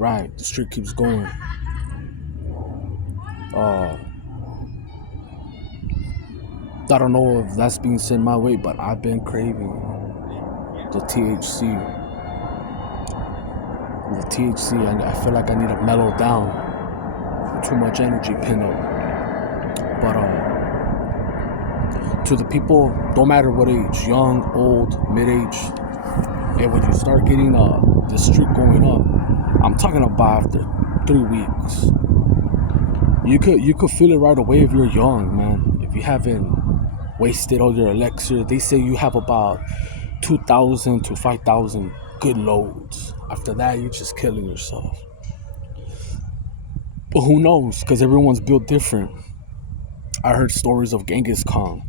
Right, the streak keeps going. Uh, I don't know if that's being sent my way, but I've been craving the THC. The THC, I feel like I need to mellow down. Too much energy pinned up. But to the people, don't matter what age, young, old, mid-age, and when you start getting the streak going up, I'm talking about after 3 weeks. You could feel it right away if you're young, man. If you haven't wasted all your elixir, they say you have about 2,000 to 5,000 good loads. After that, you're just killing yourself. But who knows? Because everyone's built different. I heard stories of Genghis Khan.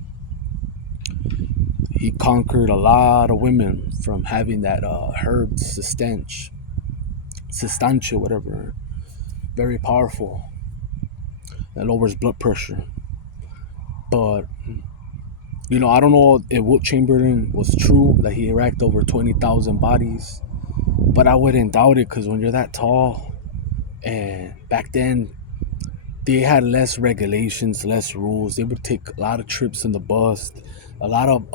He conquered a lot of women from having that herb sustantia, whatever. Very powerful. That lowers blood pressure. But I don't know if Wilt Chamberlain was true that he racked over 20,000 bodies, but I wouldn't doubt it because when you're that tall, and back then they had less regulations, less rules. They would take a lot of trips in the bus. A lot of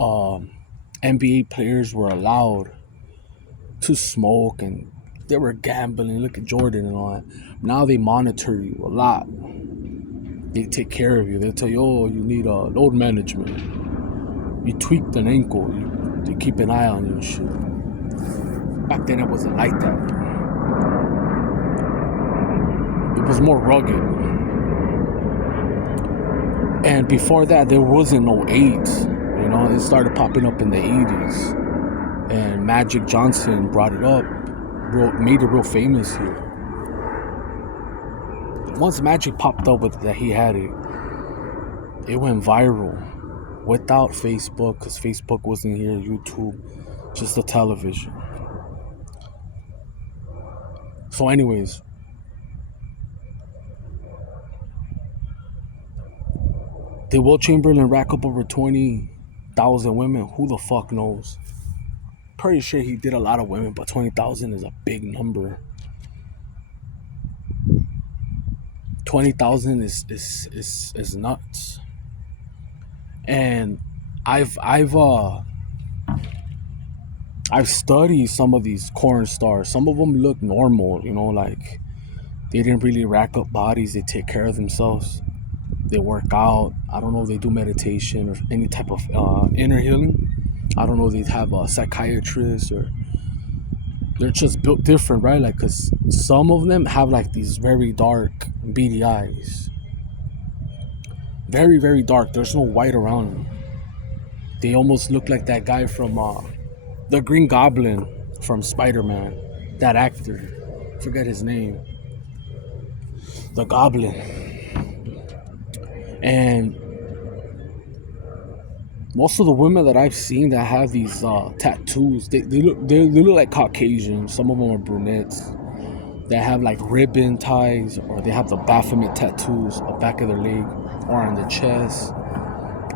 NBA players were allowed to smoke and they were gambling. Look at Jordan and all that. Now they monitor you a lot. They take care of you. They'll tell you, oh, you need load management. You tweaked an ankle. They keep an eye on you and shit. Back then it wasn't like that. It was more rugged. And before that, there wasn't no AIDS. It started popping up in the 80s. And Magic Johnson brought it up, made it real famous here. Once Magic popped up with that he had it, it went viral. Without Facebook, because Facebook wasn't here, YouTube, just the television. So anyways, did Wilt Chamberlain rack up over 20,000 women? Who the fuck knows? Pretty sure he did a lot of women, but 20,000 is a big number. 20,000 is nuts. And I've studied some of these corn stars. Some of them look normal, like they didn't really rack up bodies. They take care of themselves. They work out. I don't know if they do meditation or any type of inner healing. I don't know if they have a psychiatrist or they're just built different, right? Like, because some of them have like these very dark beady eyes. Very, very dark. There's no white around them. They almost look like that guy from the Green Goblin from Spider-Man. That actor. Forget his name. The Goblin. And most of the women that I've seen that have these tattoos, they look like Caucasians. Some of them are brunettes. They have like ribbon ties, or they have the Baphomet tattoos on the back of their leg or on the chest,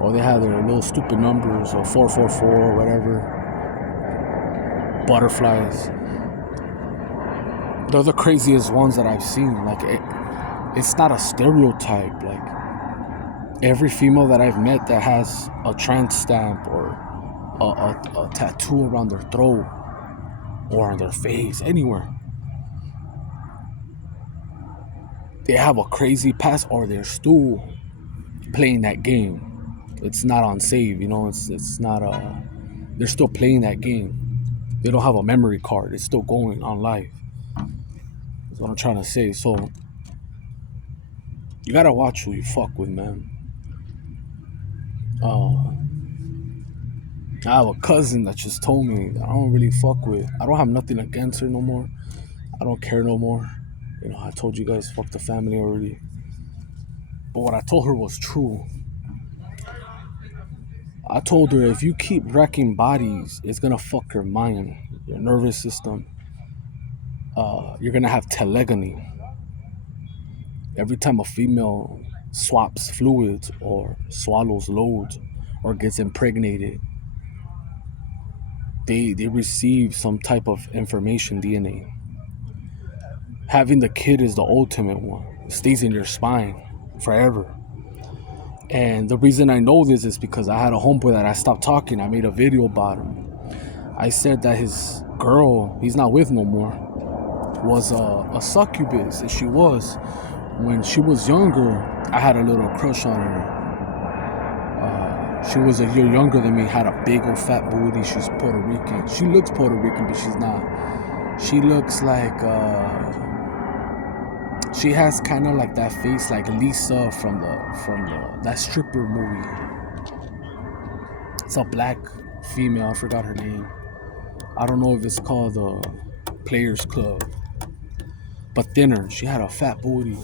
or they have their little stupid numbers or 444 or whatever. Butterflies. They're the craziest ones that I've seen. Like it's not a stereotype. Like every female that I've met that has a trans stamp or a tattoo around their throat or on their face, anywhere, they have a crazy past, or they're still playing that game. It's not on save, it's not they're still playing that game. They don't have a memory card. It's still going on live. That's what I'm trying to say. So you gotta watch who you fuck with, man. I have a cousin that just told me that I don't really fuck with. I don't have nothing against her no more. I don't care no more. I told you guys, fuck the family already. But what I told her was true. I told her, if you keep wrecking bodies, it's gonna fuck your mind, your nervous system. You're gonna have telegony. Every time a female swaps fluids or swallows loads or gets impregnated, they receive some type of information, DNA. having the kid is the ultimate one. It stays in your spine forever. And the reason I know this is because I had a homeboy that I stopped talking. I made a video about him. I said that his girl, he's not with no more, was a succubus, and she was. When she was younger, I had a little crush on her. She was a year younger than me, had a big old fat booty. She's Puerto Rican. She looks Puerto Rican, but she's not. She looks like, she has kind of like that face like Lisa from that stripper movie. It's a black female, I forgot her name. I don't know if it's called the Players Club. But thinner. She had a fat booty.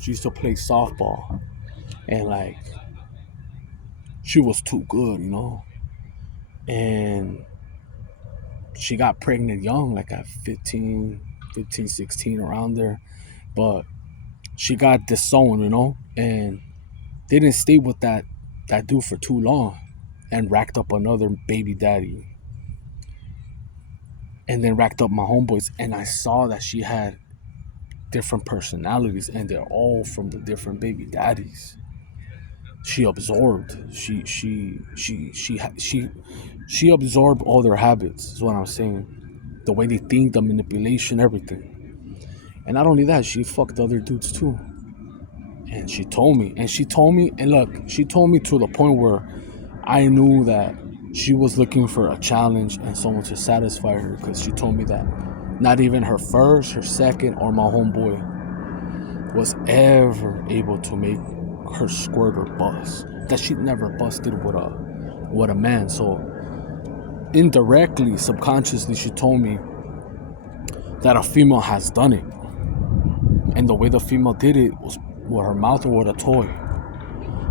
She used to play softball. And like, she was too good, you know? And she got pregnant young, like at 15, 16, around there. But she got disowned, you know? And they didn't stay with that dude for too long and racked up another baby daddy. And then racked up my homeboys. And I saw that she had different personalities, and they're all from the different baby daddies. She absorbed. She absorbed all their habits. Is what I'm saying. The way they think, the manipulation, everything. And not only that, she fucked other dudes too. And she told me. And look, she told me to the point where I knew that she was looking for a challenge and someone to satisfy her, because she told me that not even her first, her second, or my homeboy was ever able to make her squirt or bust. That she never busted with a man. So indirectly, subconsciously, she told me that a female has done it. And the way the female did it was with her mouth or with a toy.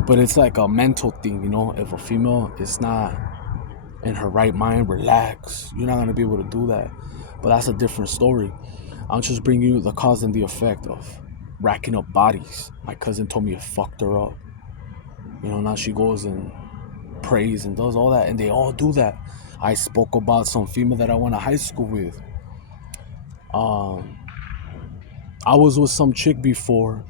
But it's like a mental thing, you know. If a female is not in her right mind, relax, you're not going to be able to do that. But that's a different story. I'm just bringing you the cause and the effect of racking up bodies. My cousin told me it fucked her up. You know, now she goes and prays and does all that. And they all do that. I spoke about some female that I went to high school with. I was with some chick before,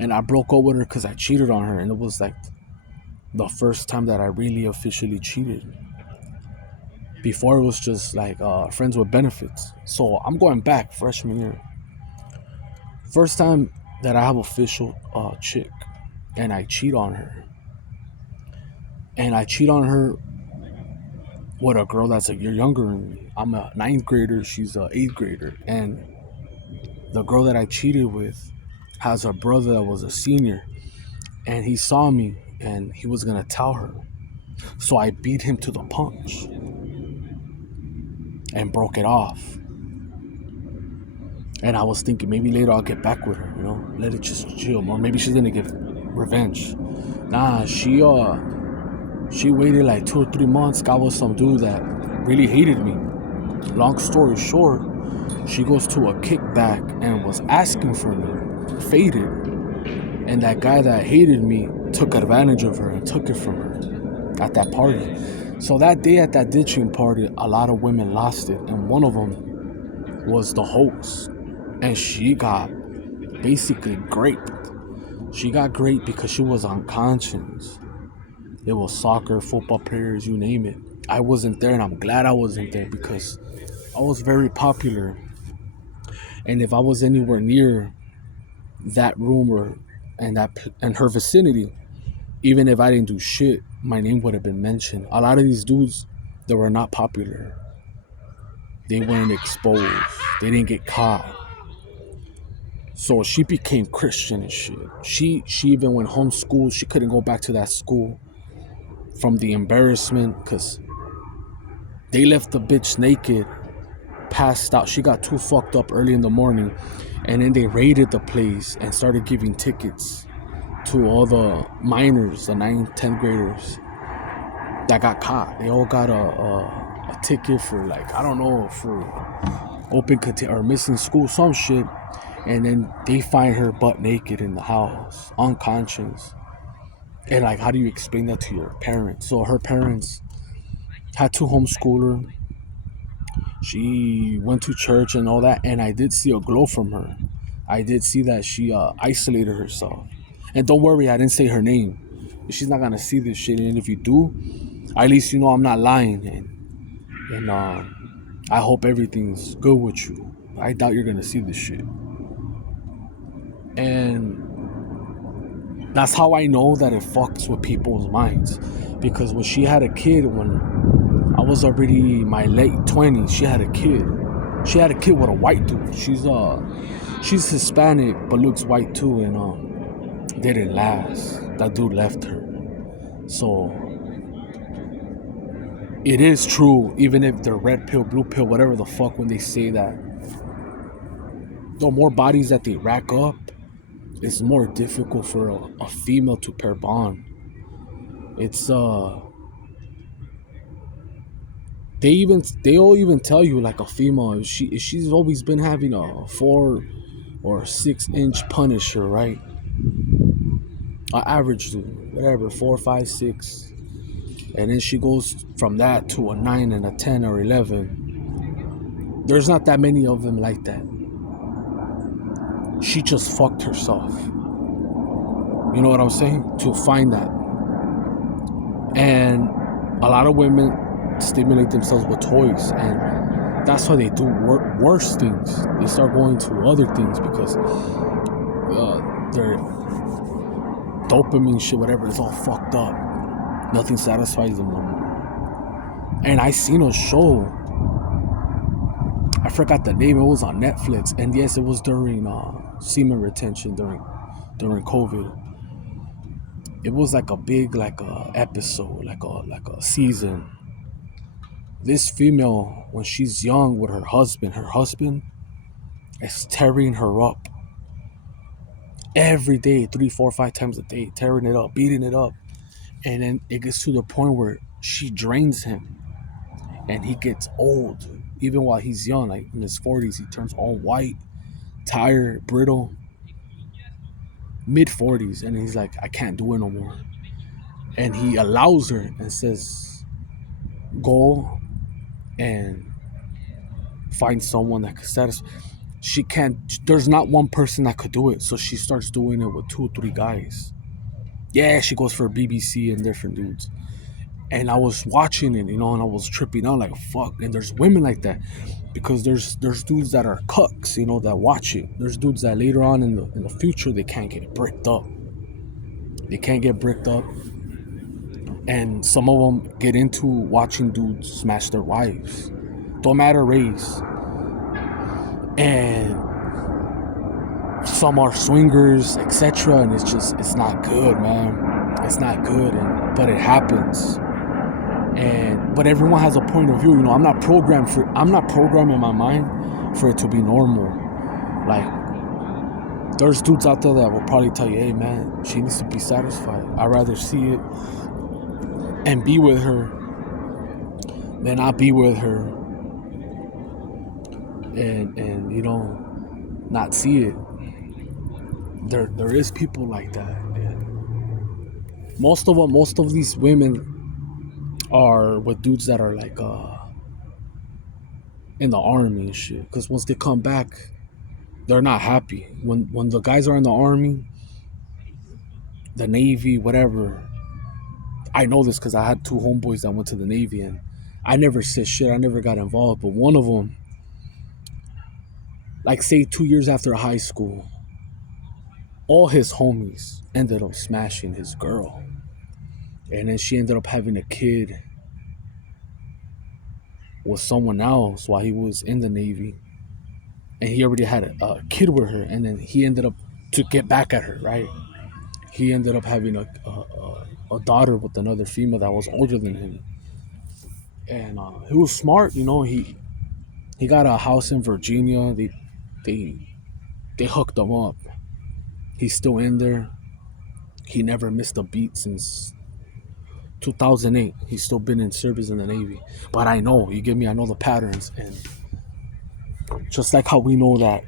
and I broke up with her because I cheated on her. And it was like the first time that I really officially cheated. Before, it was just like friends with benefits. So I'm going back freshman year. First time that I have official chick, and I cheat on her. And I cheat on her with a girl that's a year younger than me. I'm a 9th grader, she's a 8th grader. And the girl that I cheated with has a brother that was a senior. And he saw me, and he was going to tell her. So I beat him to the punch and broke it off. And I was thinking maybe later I'll get back with her, you know, let it just chill. Or maybe she's gonna get revenge. Nah, she waited like 2 or 3 months, got with some dude that really hated me. Long story short, she goes to a kickback and was asking for me, faded. And that guy that hated me took advantage of her and took it from her at that party. So that day at that ditching party, a lot of women lost it, and one of them was the host. And she got basically graped. She got graped because she was unconscious. It was soccer, football players, you name it. I wasn't there, and I'm glad I wasn't there because I was very popular. And if I was anywhere near that room or and her vicinity, even if I didn't do shit, my name would have been mentioned. A lot of these dudes that were not popular, they weren't exposed. They didn't get caught. So she became Christian and shit. She even went homeschooled. She couldn't go back to that school from the embarrassment because they left the bitch naked, passed out. She got too fucked up early in the morning, and then they raided the place and started giving tickets to all the minors, the 9th, 10th graders that got caught. They all got a ticket for, like, I don't know, for open or missing school, some shit. And then they find her butt naked in the house, unconscious. And like, how do you explain that to your parents? So her parents had to homeschool her. She went to church and all that, and I did see a glow from her. I did see that she isolated herself. And don't worry, I didn't say her name. She's not gonna see this shit, and if you do, at least you know I'm not lying. And I hope everything's good with you. I doubt you're gonna see this shit. And that's how I know that it fucks with people's minds. Because when she had a kid, when I was already in my late 20s, she had a kid. She had a kid with a white dude. She's Hispanic but looks white too, and didn't last. That dude left her. So it is true, even if they're red pill, blue pill, whatever the fuck, when they say that the more bodies that they rack up, it's more difficult for a female to pair bond. It's they'll even tell you, like, a female, if she's always been having a 4 or 6 inch Punisher, right? An average dude, whatever, 4, 5, 6, and then she goes from that to a 9 and a 10 or 11. There's not that many of them like that. She just fucked herself. You know what I'm saying? To find that. And a lot of women stimulate themselves with toys, and that's why they do worse things. They start going to other things because their dopamine shit, whatever, is all fucked up. Nothing satisfies them no more. And I seen a show, I forgot the name, it was on Netflix, and yes, it was during semen retention during COVID. It was like a big, like a episode, like a season. This female, when she's young with her husband is tearing her up every day, 3, 4, 5 times a day, tearing it up, beating it up. And then it gets to the point where she drains him and he gets old. Even while he's young, like in his 40s, he turns all white, tired, brittle, mid 40s. And he's like, I can't do it no more. And he allows her and says, go and find someone that could satisfy. She can't, there's not one person that could do it. So she starts doing it with 2 or 3 guys. Yeah, she goes for BBC and different dudes. And I was watching it, and I was tripping out like, fuck. And there's women like that, because there's dudes that are cucks, that watch it. There's dudes that later on in the future, they can't get bricked up. They can't get bricked up. And some of them get into watching dudes smash their wives. Don't matter race. And some are swingers, etc. And it's not good, man. It's not good, but it happens. But everyone has a point of view. I'm not programming my mind for it to be normal. Like, there's dudes out there that will probably tell you, hey man, she needs to be satisfied. I'd rather see it and be with her than not be with her and not see it. There is people like that. And most of these women are with dudes that are like in the army and shit. Because once they come back, they're not happy. When the guys are in the army, the Navy, whatever. I know this because I had 2 homeboys that went to the Navy, and I never said shit. I never got involved. But one of them, like, say 2 years after high school, all his homies ended up smashing his girl. And then she ended up having a kid with someone else while he was in the Navy. And he already had a kid with her. And then he ended up, to get back at her, right? He ended up having a daughter with another female that was older than him. And he was smart, he got a house in Virginia. They hooked him up. He's still in there. He never missed a beat since 2008. He's still been in service in the Navy. But I know, I know the patterns. And just like how we know that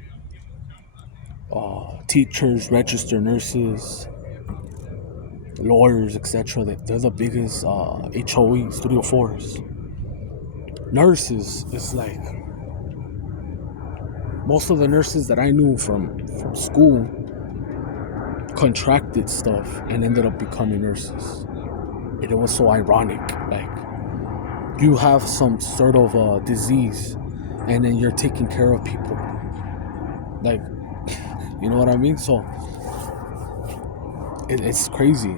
teachers, registered nurses, lawyers, etc., they're the biggest HOEs, 304s. Nurses, it's like most of the nurses that I knew from school contracted stuff and ended up becoming nurses. And it was so ironic. Like, you have some sort of disease, and then you're taking care of people. Like, you know what I mean? So it's crazy.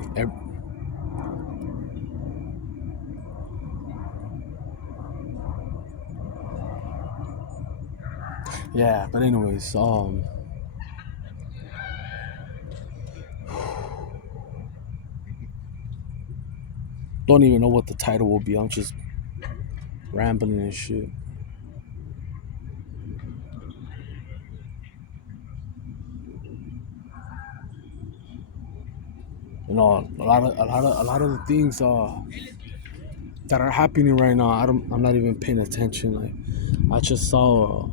Yeah, but anyways, don't even know what the title will be. I'm just rambling and shit. You know, a lot of the things that are happening right now. I'm not even paying attention. Like, I just saw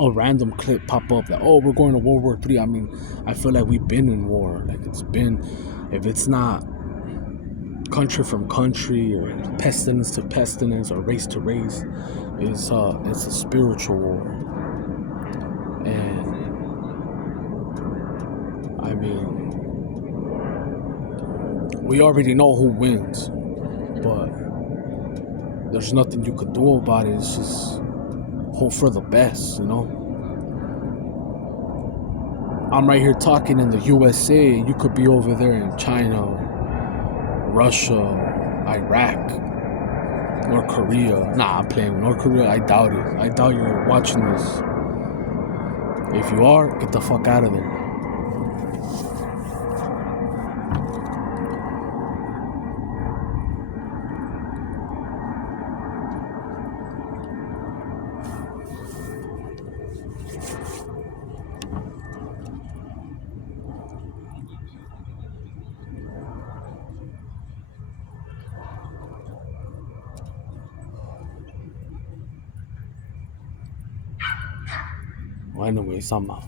a random clip pop up that, oh, we're going to World War III. I mean, I feel like we've been in war. Like, it's been, if it's not country from country or pestilence to pestilence or race to race, it's a spiritual war. And I mean, we already know who wins, but there's nothing you could do about it. It's just hope for the best, you know. I'm right here talking in the USA, and you could be over there in China, Russia, Iraq, North Korea. Nah, I'm playing with North Korea. I doubt it. I doubt you're watching this. If you are, get the fuck out of there. Well, anyways, I'm out.